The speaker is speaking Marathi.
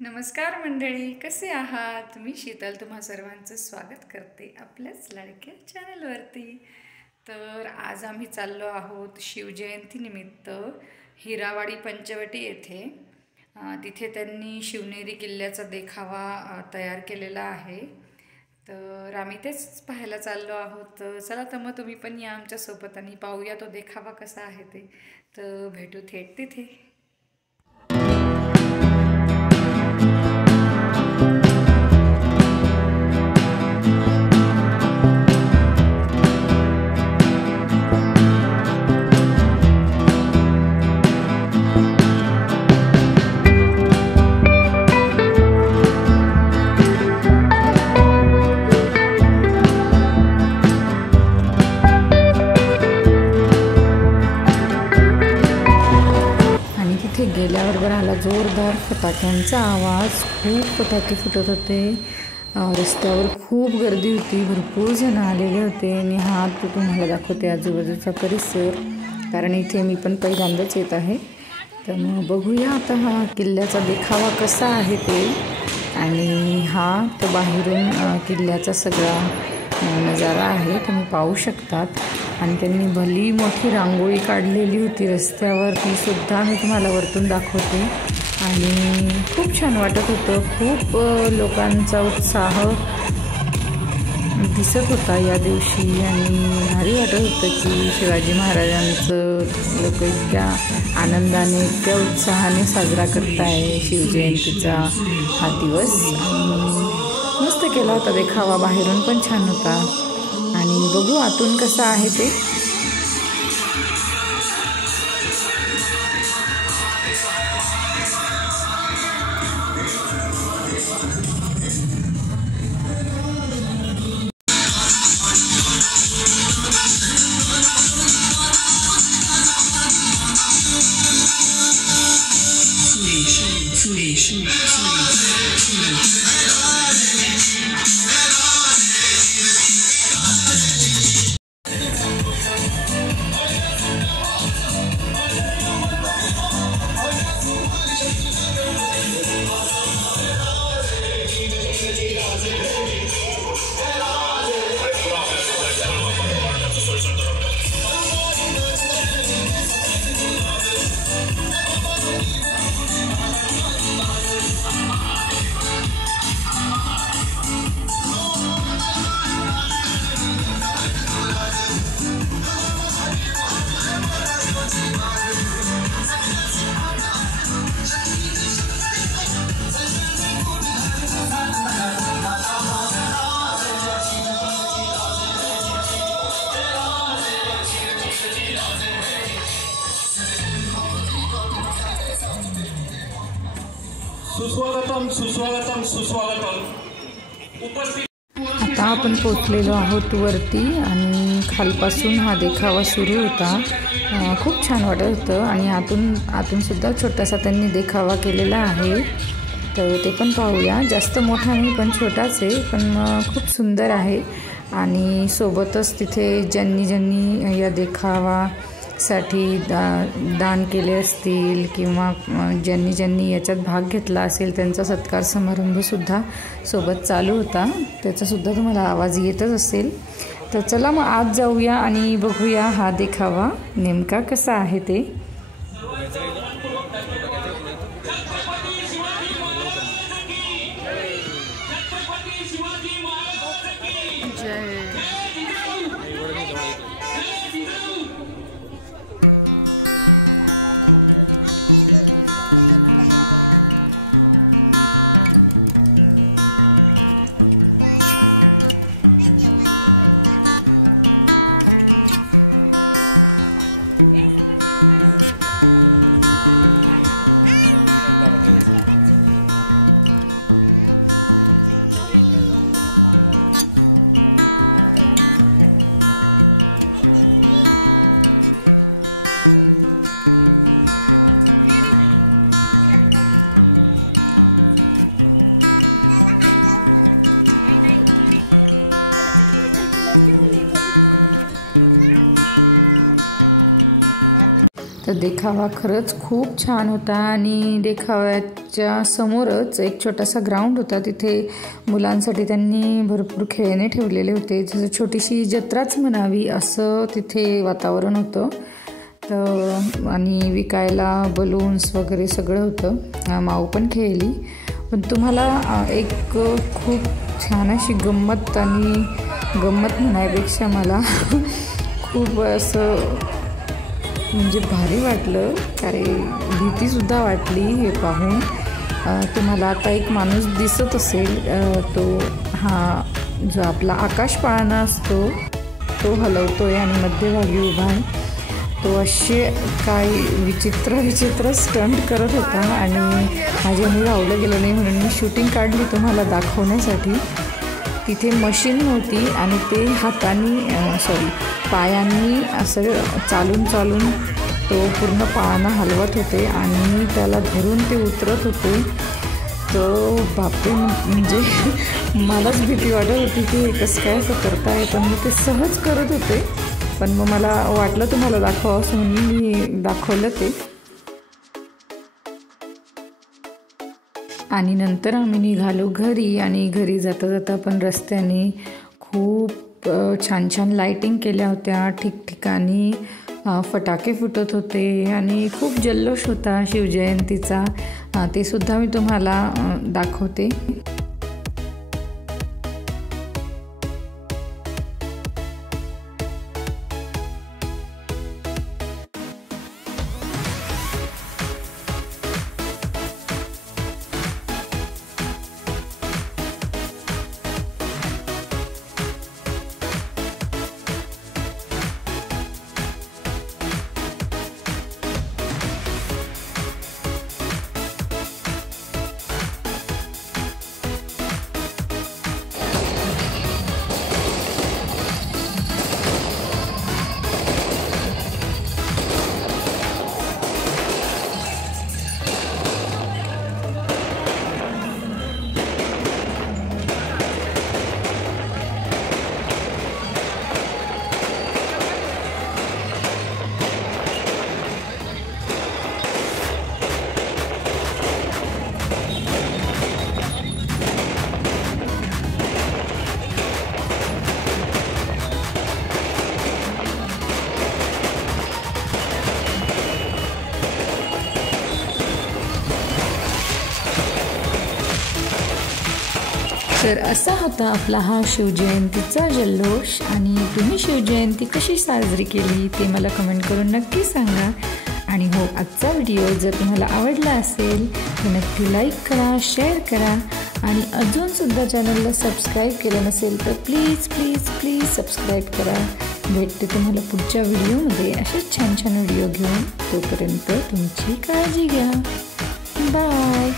नमस्कार मंडळी, कसे आहात? मी शीतल तुम्हा सर्वांचं स्वागत करते आपल्याच लाडक्या चॅनलवरती। तर आज आम्ही चाललो आहोत शिवजयंतीनिमित्त हिरावाडी पंचवटी येथे। तिथे त्यांनी शिवनेरी किल्ल्याचा देखावा तयार केलेला आहे। तर आम्ही तेच पाहायला चाललो आहोत। चला तर मग तुम्ही पण या आमच्या सोबत आणि पाहूया तो देखावा कसा आहे ते। तर भेटू थेट तिथे। गेल्याबरोबर आला जोरदार फटाक्यांचा आवाज। खूप फटाके फुटत होते। रस्त्यावर खूप गर्दी होती, भरपूर जण आलेले होते। आणि हा तो तुम्हाला दाखवते आजूबाजूचा परिसर, कारण इथे मी पण पहिल्यांदाच येत आहे। तर मग बघूया आता हा किल्ल्याचा देखावा कसा आहे ते। आणि हा तो बाहेरून किल्ल्याचा सगळा नजारा आहे, तुम्ही पाहू शकतात। आणि त्यांनी भली मोठी रांगोळी काढलेली होती रस्त्यावर, ती सुद्धा मी तुम्हाला वरतून दाखवते। आणि खूप छान वाटत होतं। खूप लोकांचा उत्साह दिसत होता या दिवशी। आणि भारी वाटत होतं की शिवाजी महाराजांचं लोक इतक्या आनंदाने, इतक्या उत्साहाने साजरा करत आहे शिवजयंतीचा हा दिवस। आणि मस्त केला होता देखावा, बाहेरून पण छान होता। आणि बघू आतून कसं आहे ते। सुस्वागतम सुस्वागतम सुस्वागतम। आता आपण पोचलेलो आहोत वरती आणि खालपासून हा देखावा सुरू होता। खूप छान वाटत होतं। आणि आतून सुद्धा छोटासा त्यांनी देखावा केलेला आहे, तर ते पण पाहूया। जास्त मोठा नाही, पण छोटाच आहे, पण खूप सुंदर आहे। आणि सोबतच तिथे ज्यांनी या देखावासाठी दान केले असतील किंवा ज्यांनी याच्यात भाग घेतला असेल, त्यांचा सत्कार समारंभसुद्धा सोबत चालू होता। त्याचासुद्धा तुम्हाला आवाज येतच असेल। तर चला मग आज जाऊया आणि बघूया हा देखावा नेमका कसा आहे ते। देखावा खरंच खूप छान होता आणि देखाव्याच्या समोरच एक छोटासा ग्राउंड होता. तिथे मुलांसाठी त्यांनी भरपूर खेळणे ठेवलेले होते. जसं छोटीशी जत्राच म्हणावी असं तिथे वातावरण होतं. तर आणि विकायला बलून्स वगैरे सगळं होतं. माऊ पण खेळली. पण तुम्हाला एक खूप छान अशी गंमत म्हणायपेक्षा मला खूप असं म्हणजे भारी वाटलं, कारण भीतीसुद्धा वाटली हे पाहून. तुम्हाला आता एक माणूस दिसत असेल, तो हा जो आपला आकाश पाळणा असतो तो हलवतोय आणि मध्यभागी उभा आहे. तो असे काही विचित्र स्टंट करत होता आणि माझ्याने राहवलं गेलं नाही म्हणून मी शूटिंग काढली तुम्हाला दाखवण्यासाठी. तिथे मशीन नव्हती आणि ते पायांनी असं चालून तो पूर्ण पाळणा हलवत होते आणि त्याला धरून ते उतरत होते. तो बापरे, म्हणजे मलाच भीती वाटत होती की हे कसं काय असं करताय, पण मग ते सहज करत होते. पण मग मला वाटलं तुम्हाला दाखवावं असं म्हणून मी दाखवलं ते. आणि नंतर आम्ही निघालो घरी आणि घरी जाता पण रस्त्याने खूप छान लाईटिंग केल्या होत्या. ठिकठिकाणी फटाके फुटत होते आणि खूप जल्लोष होता शिवजयंतीचा. ते सुद्धा मी तुम्हाला दाखवते. तर असा होता आपला हा शिवजयंतीचा जल्लोष. आणि तुम्ही शिवजयंती कशी साजरी केली ते मला कमेंट करून नक्की सांगा. आणि हो, आजचा व्हिडिओ जर तुम्हाला आवडला असेल तर नक्की लाईक करा, शेअर करा आणि अजूनसुद्धा चॅनलला सबस्क्राईब केलं नसेल तर प्लीज सबस्क्राईब करा. भेटते तुम्हाला पुढच्या व्हिडिओमध्ये असेच छान व्हिडिओ घेऊन. तोपर्यंत तुमची काळजी घ्या. बाय.